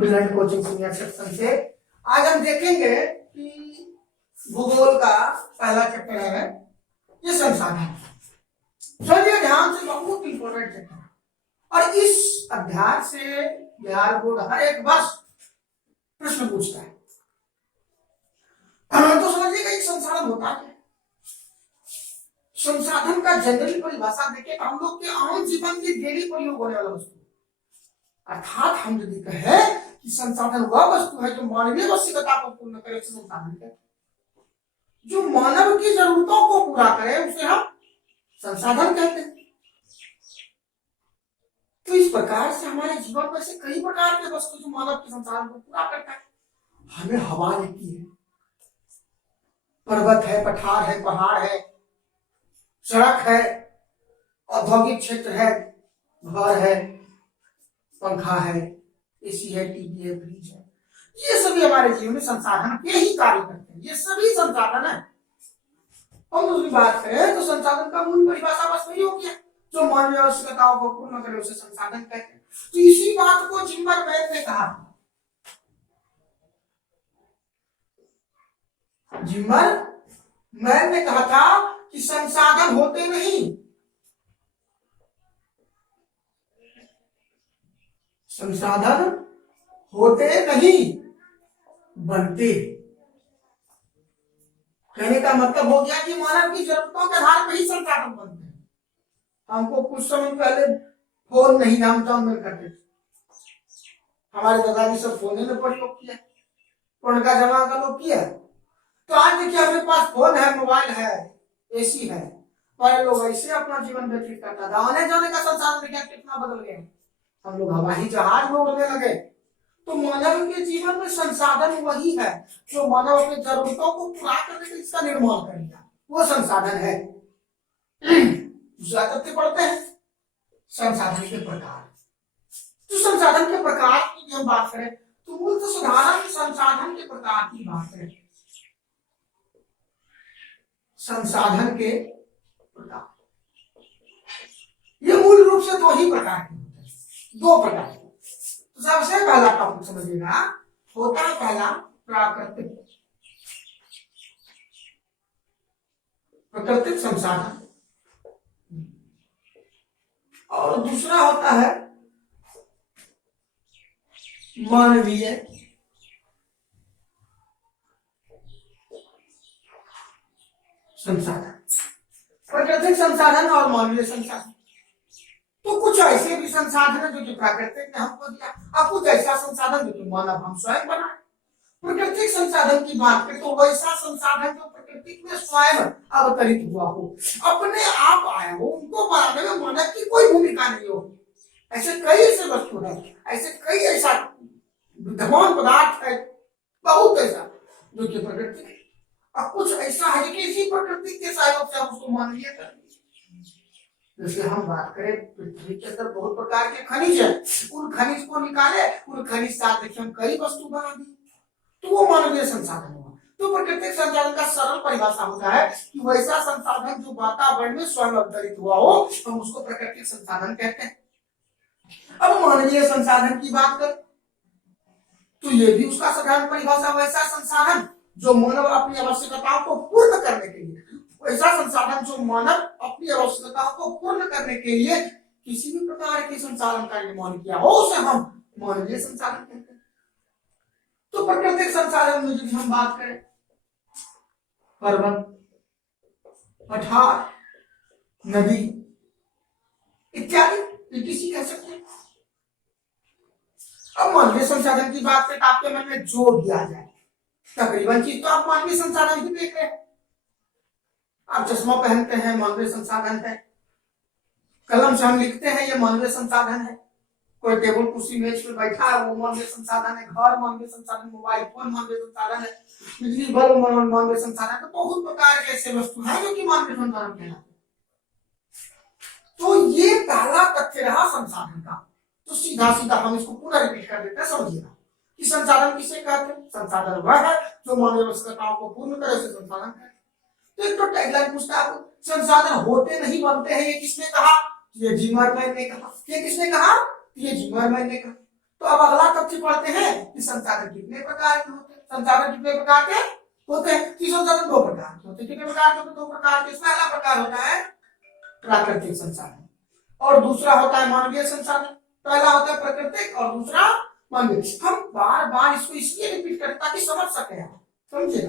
Brilliant coaching senior section से आज हम देखेंगे कि भूगोल का पहला चैप्टर है ये संसाधन। सुनिए ध्यान से, बहुत इंपॉर्टेंट चैप्टर और इस अध्याय से बिहार बोर्ड हर एक वर्ष प्रश्न पूछता है। तो समझिएगा एक संसाधन होता है। संसाधन का जनरल परिभाषा देखें हम लोग के आम जीवन में डेली प्रयोग होने वाला वस्तु, अर्थात हम यदि कहें कि संसाधन वह वस्तु है जो मानवीय आवश्यकता को पूर्ण करे, उसे संसाधन कहते हैं। जो मानव की जरूरतों को पूरा करे उसे हम संसाधन कहते हैं। तो इस प्रकार से हमारे जीवन में से कई प्रकार के वस्तु जो मानव के संसाधन को पूरा करता है। हमें हवा देती है, पर्वत है, पठार है, पहाड़ है, सड़क है, औद्योगिक क्षेत्र है, घर है, पंखा है, एसी है, टीवी है, फ्रिज है। ये सभी हमारे जीवन में संसाधन के ही कार्य करते हैं। ये सभी संसाधन है। हम दूसरी बात करें तो संसाधन का मूल परिभाषा बस वही हो गया, जो मानवीय आवश्यकताओं को पूर्ण करे उसे संसाधन कहते हैं। तो इसी बात को जिम्मरमैन ने कहा। जिम्मरमैन ने कहा था कि संसाधन होते नहीं, संसाधन होते नहीं बनते। कहने का मतलब हो गया कि मानव की जरूरतों के आधार पर ही संसाधन बनते हैं। हमको कुछ समय पहले फोन नहीं नाम जानवर करते थे, हमारे दादाजी सब फोन ही में प्रयोग किया, फोन का जमाना का लोग किया। तो आज देखिए हमारे पास फोन है, मोबाइल है, एसी है। पहले लोग ऐसे अपना जीवन व्यतीत करता था। आने जाने का संसाधन देखिए कितना बदल गया। हम लोग हवाई जहाज में उड़ने लगे। तो मानव के जीवन में संसाधन वही है जो मानव अपनी जरूरतों को पूरा करने के लिए इसका निर्माण करेगा, वो संसाधन है। दूसरा तथ्य पढ़ते हैं संसाधन के प्रकार। तो संसाधन के प्रकार की हम बात करें तो मूल तो साधारण संसाधन के प्रकार की बात है। संसाधन के प्रकार ये मूल रूप से दो ही प्रकार के होते हैं, दो प्रकार के। तो सबसे पहला टॉपिक समझिएगा, होता है पहला प्राकृतिक, प्राकृतिक संसाधन, और दूसरा होता है मानवीय संसाधन। प्राकृतिक संसाधन और मानवीय संसाधन। तो कुछ ऐसे भी संसाधन है जो कि प्राकृतिक ने हमको दिया, और कुछ ऐसा संसाधन जो कि मानव हम स्वयं बनाए। प्राकृतिक संसाधन की बात करें तो वैसा संसाधन जो प्रकृति में स्वयं अवतरित हुआ हो, अपने आप आया हो, उनको बनाने में मानव की कोई भूमिका नहीं हो। ऐसे कई ऐसे वस्तु है, ऐसे कई ऐसा विद्यमान पदार्थ है, बहुत ऐसा जो कि प्रकृति है, और कुछ ऐसा है कि इसी प्रकृति के सहयोग से हम उसको मानवीय कर। जैसे हम बात करें पृथ्वी के अंदर बहुत प्रकार के खनिज है, उन खनिज को निकाले, उन खनिज से देखिए हम कई वस्तु बना दी, तो वो मानवीय संसाधन हुआ। तो प्राकृतिक संसाधन का सरल परिभाषा होता है कि वैसा संसाधन जो वातावरण में स्वयं अवतरित हुआ हो, हम उसको प्राकृतिक संसाधन कहते हैं। अब मानवीय संसाधन की बात करें तो ये भी उसका साधारण परिभाषा, वैसा संसाधन जो मानव अपनी आवश्यकताओं को पूर्ण करने के लिए, वैसा संसाधन जो मानव अपनी आवश्यकताओं को पूर्ण करने के लिए किसी भी प्रकार के संसाधन का निर्माण किया हो, उसे हम मानवीय संसाधन कहते हैं। तो प्राकृतिक संसाधन में यदि हम बात करें पर्वत, पठार, नदी इत्यादि, किसी कह सकते हैं। अब मानवीय संसाधन की बात करें तो आपके मन में जो दिया जाए तकरीबन चीज तो आप मानवीय संसाधन ही देख रहे हैं। आप चश्मा पहनते हैं, मानवीय संसाधन है। कलम से हम लिखते हैं, ये मानवीय संसाधन है। कोई टेबल कुर्सी मेज पे बैठा है, वो मानवीय संसाधन है। घर मानवीय संसाधन, मोबाइल फोन मानवीय संसाधन है, बिजली बल्ब मानवीय संसाधन है। तो बहुत प्रकार के ऐसे वस्तु है जो कि मानवीय संसाधन कहलाते हैं। तो ये पहला तथ्य रहा संसाधन का। तो सीधा सीधा हम इसको पूरा रिपीट कर देते हैं, समझिएगा कि संसाधन किसे कहते हैं। संसाधन वह है जो मानवीय आवश्यकताओं को पूर्ण करे, उसे संसाधन कहते हैं। तो एक तो टैगलाइन पूछता है संसाधन होते नहीं बनते हैं, ये किसने कहा? ये जिम्मरमैन ने कहा। ये किसने कहा? ये जिम्मरमैन ने कहा। तो अब अगला तथ्य पढ़ते हैं कि संसाधन कितने प्रकार के होते हैं। संसाधन कितने प्रकार के होते हैं? कि संसाधन दो प्रकार के होते हैं। कितने प्रकार के होते हैं? दो प्रकार के। पहला प्रकार होता है प्राकृतिक संसाधन और दूसरा होता है मानवीय संसाधन। पहला होता है प्राकृतिक और दूसरा मानवीय। हम बार बार इसको इसलिए रिपीट करते ताकि समझ सके आप, समझिएगा।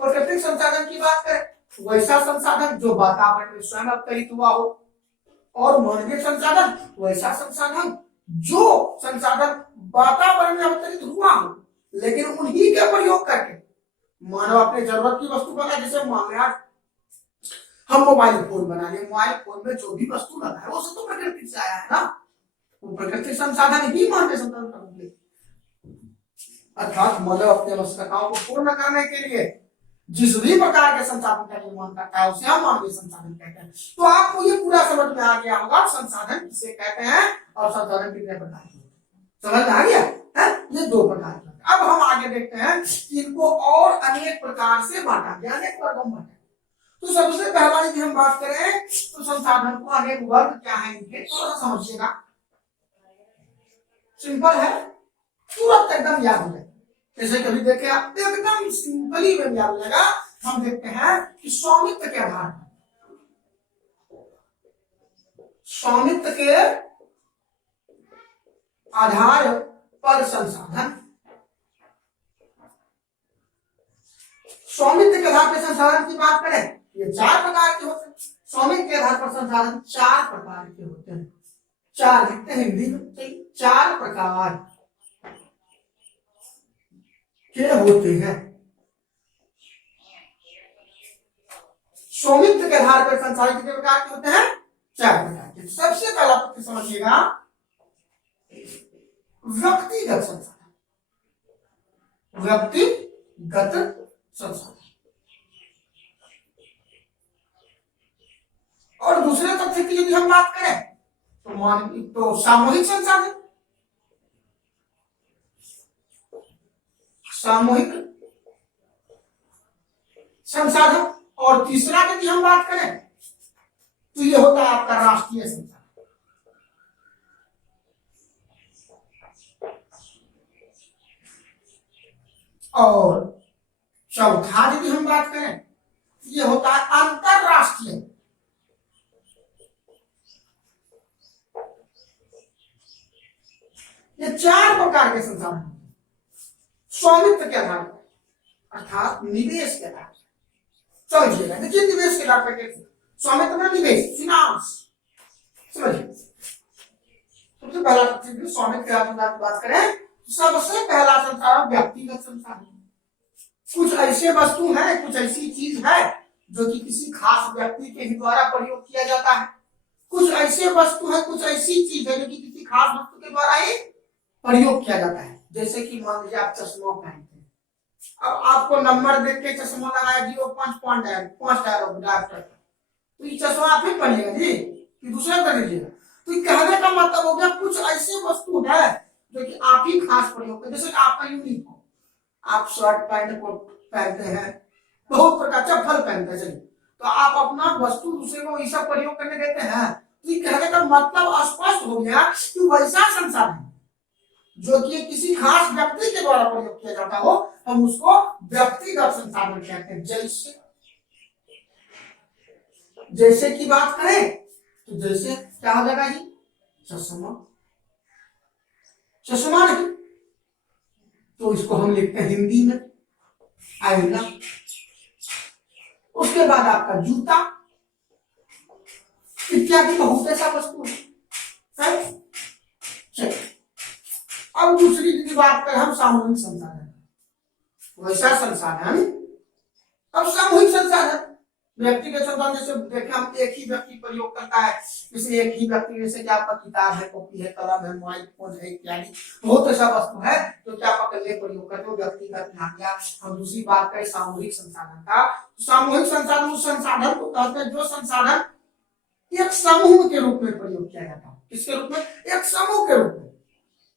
प्राकृतिक संसाधन की बात करें, वैसा संसाधन जो वातावरण में स्वयं अवतरित हुआ हो, और मानवीय संसाधन वैसा संसाधन जो संसाधन वातावरण में अवतरित हुआ हो लेकिन उन्हीं का प्रयोग करके मानव अपने जरूरत की वस्तु बना। जैसे मान लिया हम मोबाइल फोन बना लिए, मोबाइल फोन में जो भी वस्तु लगा है वो सब तो प्रकृति से आया है ना, वो प्राकृतिक संसाधन ही मानवीय संसाधन होंगे। अर्थात मानव अपने आवश्यकताओं को पूर्ण करने के लिए जिस भी प्रकार के संसाधन का निर्माण करता है उसे हम मानवीय संसाधन कहते हैं। तो आपको ये पूरा समझ में आ गया होगा संसाधन किसे कहते हैं और संसाधन कितने प्रकार के होते हैं। समझ में आ गया है? ये दो प्रकार के। अब हम आगे देखते हैं कि इनको और अनेक प्रकार से बांटा गया, अनेक वर्गों में बांटा। तो सबसे पहला यदि हम बात करें तो संसाधन को अनेक वर्ग क्या है इनके, थोड़ा समझिएगा। सिंपल है, तुरंत एकदम याद हो जाए। जैसे कभी देखे आप एकदम सिंपली में याद लगा। हम देखते हैं कि स्वामित्व के आधार पर, स्वामित्व के आधार पर संसाधन, स्वामित्व के आधार पर संसाधन की बात करें ये चार प्रकार के होते हैं। स्वामित्व के आधार पर संसाधन चार प्रकार के होते हैं। चार लिखते हैं हिंदी में, चार प्रकार के होते हैं। स्वामित्व के आधार पर संसाधन कितने प्रकार के होते हैं? चार प्रकार के। सबसे पहला तथ्य समझिएगा, व्यक्तिगत संसाधन, व्यक्तिगत संसाधन। और दूसरे तथ्य की यदि हम बात करें तो सामूहिक संसाधन, सामूहिक संसाधन। और तीसरा यदि हम बात करें तो ये होता है आपका राष्ट्रीय संसाधन। और चौथा यदि हम बात करें ये होता है अंतरराष्ट्रीय। ये चार प्रकार के संसाधन स्वामित्व के आधार पर अर्थात निवेश के आधार पर। समझिएगा, देखिए निवेश के आधार पर कैसे, स्वामित्व में निवेश, फिनांस। समझिए, सबसे पहला तथ्य स्वामित्व के आधार पर बात करें तो सबसे पहला संसाधन व्यक्तिगत संसाधन। कुछ ऐसे वस्तु है, कुछ ऐसी चीज है जो कि किसी खास व्यक्ति के ही द्वारा प्रयोग किया जाता है। कुछ ऐसे वस्तु है, कुछ ऐसी चीज है जो कि किसी खास वस्तु के द्वारा ही प्रयोग किया जाता है। जैसे कि मान लीजिए आप चश्मा पहनते हैं, अब आपको नंबर देख के चश्मा लगाया 05.5 डॉक्टर, तो ये चश्मा आप ही पहनिएगा जी कि दूसरा कर लीजिएगा। तो कहने का मतलब हो गया कुछ ऐसे वस्तु है जो कि आप ही खास प्रयोग करते। जैसे आपका यूनिफॉर्म, आप शर्ट पैंट कोट पहनते हैं, बहुत प्रकार चप्पल पहनते हैं, तो आप अपना वस्तु दूसरे को ऐसा प्रयोग करने देते हैं। तो ये कहने का मतलब स्पष्ट हो गया कि वैसा संसाधन जो कि किसी खास व्यक्ति के द्वारा प्रयोग किया जाता हो हम उसको व्यक्तिगत संसाधन कहते हैं। जैसे की बात करें तो जैसे क्या हो जाएगा जी, चश्मा, चश्मा नहीं तो इसको हम लिखते हैं हिंदी में आईना। उसके बाद आपका जूता इत्यादि बहुत ऐसा वस्तु है। अब दूसरी की बात करें हम सामूहिक संसाधन, वैसा संसाधन। अब सामूहिक संसाधन व्यक्तिगत संसाधन जैसे देखें हम एक ही व्यक्ति प्रयोग करता है, जैसे एक ही व्यक्ति, जैसे कि आपका किताब है, कॉपी है, कलम है, मोबाइल फोन है इत्यादि बहुत ऐसा वस्तु है जो कि आप अकेले प्रयोग करते हो, व्यक्तिगत ध्यान दिया। हम दूसरी बात करें सामूहिक संसाधन का, सामूहिक संसाधन उस संसाधन को कहते हैं जो संसाधन एक समूह के रूप में प्रयोग किया जाता है। किसके रूप में? एक समूह के रूप में।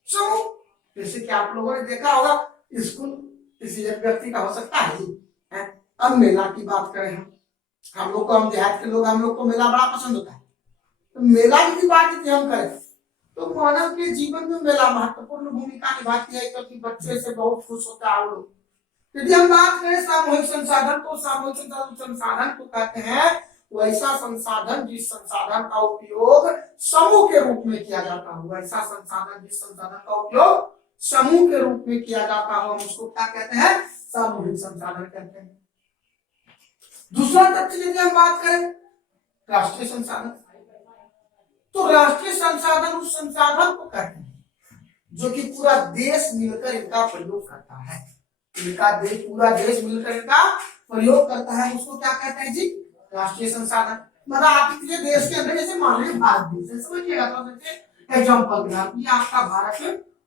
समूह जैसे कि आप लोगों ने देखा होगा स्कूल किसी एक व्यक्ति का हो सकता है। अब मेला की बात करें हम लोग को, हम देहात के लोग, हम लोग को मेला बड़ा पसंद होता है। तो मेला की बात यदि हम करें तो मानव के जीवन में मेला महत्वपूर्ण भूमिका निभाती है, क्योंकि बच्चे से बहुत खुश होता है वो लोग। यदि हम बात करें सामूहिक संसाधन, तो सामूहिक संसाधन को कहते हैं वैसा संसाधन जिस संसाधन का उपयोग समूह के रूप में किया जाता हो। वैसा संसाधन जिस संसाधन का उपयोग समूह के रूप में किया जाता हो, हम उसको क्या कहते हैं? सामूहिक संसाधन कहते हैं। दूसरा तथ्य यदि हम बात करें राष्ट्रीय संसाधन, तो राष्ट्रीय संसाधन उस संसाधन को कहते हैं जो कि पूरा देश मिलकर इनका प्रयोग करता है। पूरा देश मिलकर इनका प्रयोग करता है, उसको क्या कहते हैं जी? राष्ट्रीय संसाधन। मतलब आपके देश के अंदर, जैसे मान लीजिए भारत देश है, समझिएगा तो एग्जाम्पल के लिए, आपका भारत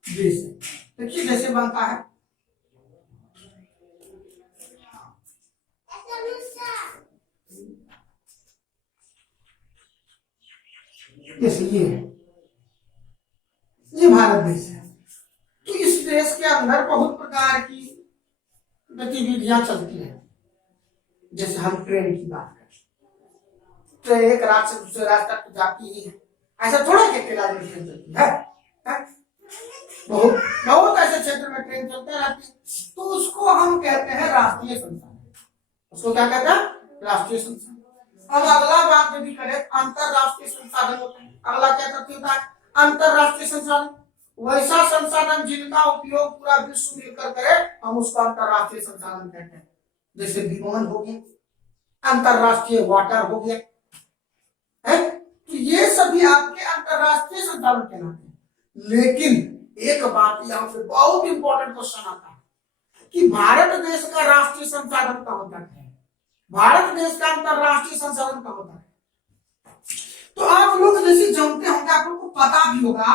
देश है। देखिए जैसे बनता है, जैसे ये भारत देश है, तो इस देश के अंदर बहुत प्रकार की गतिविधियां चलती हैं। जैसे हम ट्रेन की बात करें, ट्रेन एक राज्य से दूसरे राज्य तक जाती ही है, ऐसा थोड़ा कि ट्रेन चलती है, बहुत ऐसे क्षेत्र में ट्रेन चलते रहती है, तो उसको हम कहते हैं राष्ट्रीय संसाधन। उसको क्या कहते हैं? राष्ट्रीय संसाधन। अब अगला बात यदि करें, अंतरराष्ट्रीय संसाधन होते हैं। अगला क्या तथ्य होता है? अंतरराष्ट्रीय संसाधन वैसा संसाधन जिनका उपयोग पूरा विश्व मिलकर करे, हम उसको अंतरराष्ट्रीय संसाधन कहते हैं। जैसे विमान हो गया, अंतरराष्ट्रीय वाटर हो गया है, तो ये सभी आपके अंतरराष्ट्रीय संसाधन कहलाते हैं। लेकिन एक बात यहाँ पे बहुत इंपॉर्टेंट क्वेश्चन आता है कि भारत देश का राष्ट्रीय संसाधन कहाँ तक है, भारत देश का अंतरराष्ट्रीय संसाधन कहाँ तक है? तो आप लोग जैसे जानते होंगे, आप लोग को पता भी होगा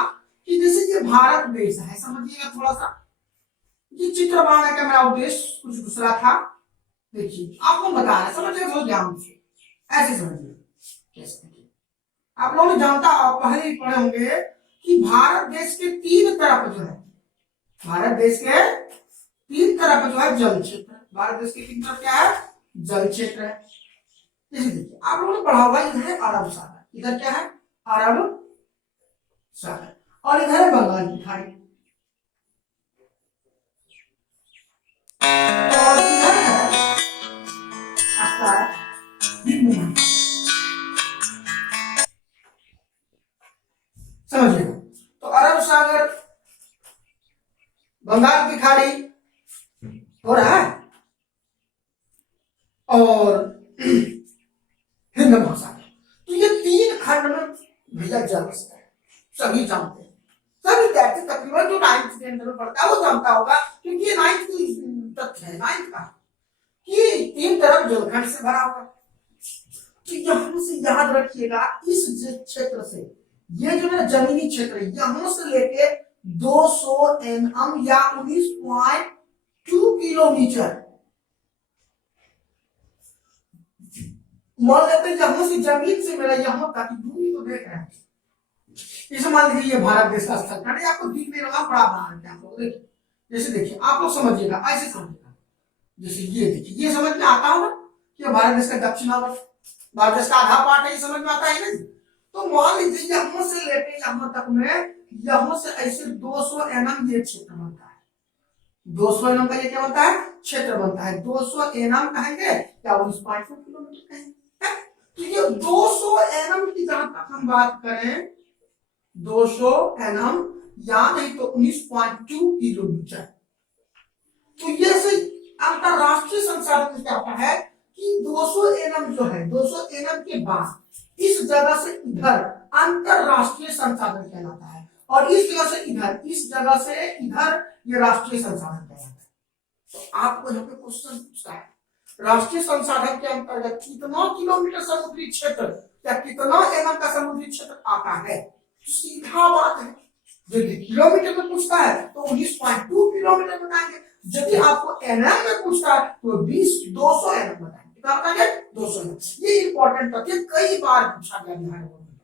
कि जैसे ये भारत देश है, समझिएगा थोड़ा सा, ये चित्र बनाने का मेरा उद्देश्य कुछ दूसरा था। देखिए आपको बता रहे, समझिए थोड़ा ध्यान से, ऐसे समझिए। कैसे? आप लोगों ने जानता, पहले ही पढ़े होंगे कि भारत देश के तीन तरफ जो है, भारत देश के तीन तरफ जो है जल क्षेत्र, भारत देश के तीन तरफ क्या है? जल क्षेत्र है। जैसे देखिए आप लोगों ने पढ़ा हुआ, इधर है अरब सागर, इधर क्या है? अरब सागर, और इधर है बंगाल की खाड़ी, और इधर है आपका हिंद। समझिए, तो अरब सागर, बंगाल की खाड़ी हो रहा है, और हिंद महासागर। तो ये तीन खंड में भैया जल है, सभी जानते हैं, सभी विद्यार्थी तकरीबन जो 9th के अंदर में पढ़ता है वो जानता होगा, क्योंकि ये 9th की तथ्य है, 9th का, कि तीन तरफ जलखंड से भरा हुआ। तो यहां से याद रखिएगा, इस क्षेत्र से, ये जो है जमीनी क्षेत्र, यहां से लेके 200 nm या 19.2 किलोमीटर, मान लेते हैं यहां से जमीन से मेरा यहां तक दूरी तो देख रहे हैं। इसे मान लीजिए ये भारत देश का स्थल खंड, आपको दिख नहीं रहा, बड़ा बना है आप लोग। देखिए जैसे देखिए आप लोग समझिएगा, ऐसे समझिएगा, जैसे ये देखिए, ये समझ में आता होगा कि भारत देश का दक्षिणावर्त, भारत देश का आधा पार्ट है, ये समझ में आता है ना। तो मान लीजिए यहां से लेके यहां तक में, यहां से ऐसे 200 nm ये क्षेत्र बनता है, 200 nm का ये क्या बनता है? क्षेत्र बनता है। 200 nm कहेंगे या 19.2 किलोमीटर कहेंगे। तो ये 200 nm की जहां तक हम बात करें, 200 nm या नहीं तो 19.2 किलोमीटर, तो ये से अंतरराष्ट्रीय संसाधन में क्या होता है कि 200 nm जो है, 200 nm के बाद इस जगह से इधर अंतरराष्ट्रीय संसाधन कहलाता है, और इस जगह से इधर, इस जगह से इधर ये राष्ट्रीय संसाधन कहलाता है। तो आपको यहाँ पे क्वेश्चन पूछता है, राष्ट्रीय संसाधन के अंतर्गत कितना किलोमीटर समुद्री क्षेत्र या कितना एमएम का समुद्री क्षेत्र आता है? तो सीधा बात है, यदि किलोमीटर में पूछता है तो 19.2 किलोमीटर बताएंगे, यदि आपको एमएम में पूछता है तो 200 एमएम बताएंगे। कितना बताएंगे? 200 एमएम। ये इंपॉर्टेंट तथ्य कई बार पूछा गया बिहार बोर्ड में।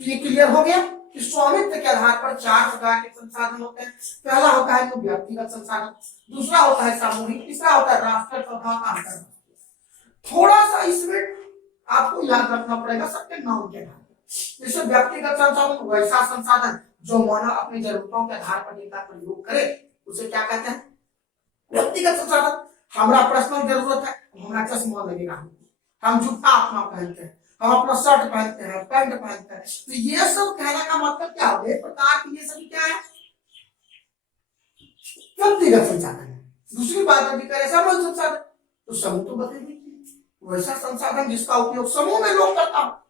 तो ये क्लियर हो गया कि स्वामित्व के आधार पर चार प्रकार के संसाधन होते हैं। पहला होता है तो व्यक्तिगत संसाधन, दूसरा होता है सामूहिक, तीसरा होता है राष्ट्रीय, चौथा अंतरराष्ट्रीय। थोड़ा सा इसमें आपको याद रखना पड़ेगा सबके नाम के आधार पर। जैसे व्यक्तिगत संसाधन वैसा संसाधन जो मानव अपनी जरूरतों के आधार पर जिनका प्रयोग करे उसे क्या कहते हैं? व्यक्तिगत संसाधन। हमारा पर्सनल जरूरत है, हमारा चश्मा लगेगा, हम जूता अपना पहनते हैं, हम अपना शर्ट पहनते हैं, पैंट पहनते हैं, तो ये सब कहने का मतलब क्या हो? एक प्रकार की ये सभी क्या है? व्यक्तिगत संसाधन है। दूसरी बात यदि करें सामूहिक संसाधन, तो समूह तो बतेगी वैसा संसाधन जिसका उपयोग समूह में लोग करता हो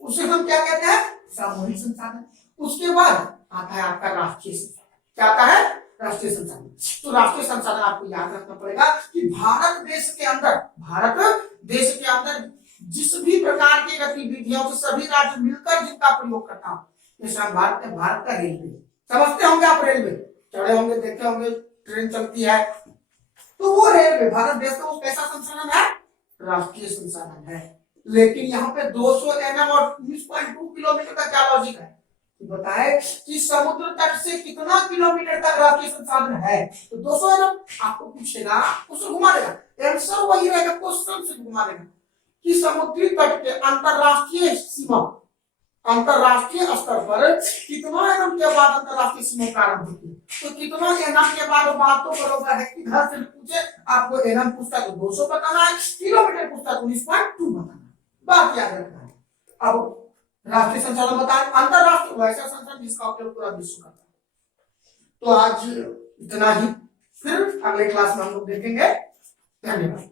उसे हम क्या कहते हैं? सामूहिक संसाधन। उसके बाद आता है आपका राष्ट्रीय संसाधन। क्या आता है? राष्ट्रीय संसाधन। तो राष्ट्रीय संसाधन आपको याद रखना पड़ेगा कि भारत देश के अंदर जिस भी प्रकार की गतिविधियों से सभी राज्य मिलकर जिनका प्रयोग करता हो, जैसे भारत का रेलवे समझते होंगे आप, रेलवे चढ़े होंगे, देखे होंगे, ट्रेन चलती है, तो वो रेलवे भारत देश का वो कैसा संसाधन है? राष्ट्रीय संसाधन है। लेकिन यहाँ पे 200 nm और 19.2 किलोमीटर का क्या लॉजिक है? बताए कि समुद्र तट से कितना किलोमीटर तक राष्ट्रीय संसाधन है, तो 200 nm आपको पूछेगा, उसको घुमा देगा, आंसर वही रहेगा, क्वेश्चन से घुमा देगा कि समुद्री तट के अंतरराष्ट्रीय सीमा, अंतरराष्ट्रीय स्तर पर कितना एनम के बाद अंतरराष्ट्रीय सीमा प्रारंभ होती है, तो कितना एनम के बाद बात तो बरोबर है कि घर से पूछे आपको एनम पूछता तो 200 बताना है, किलोमीटर पूछता तो 19.2 बताना है, बात याद रखना है। अब राष्ट्रीय संसाधन बताएं, अंतरराष्ट्रीय वैसा संसाधन जिसका उपयोग पूरा विश्व करता है। तो आज इतना ही, फिर अगले क्लास में हम लोग देखेंगे। धन्यवाद।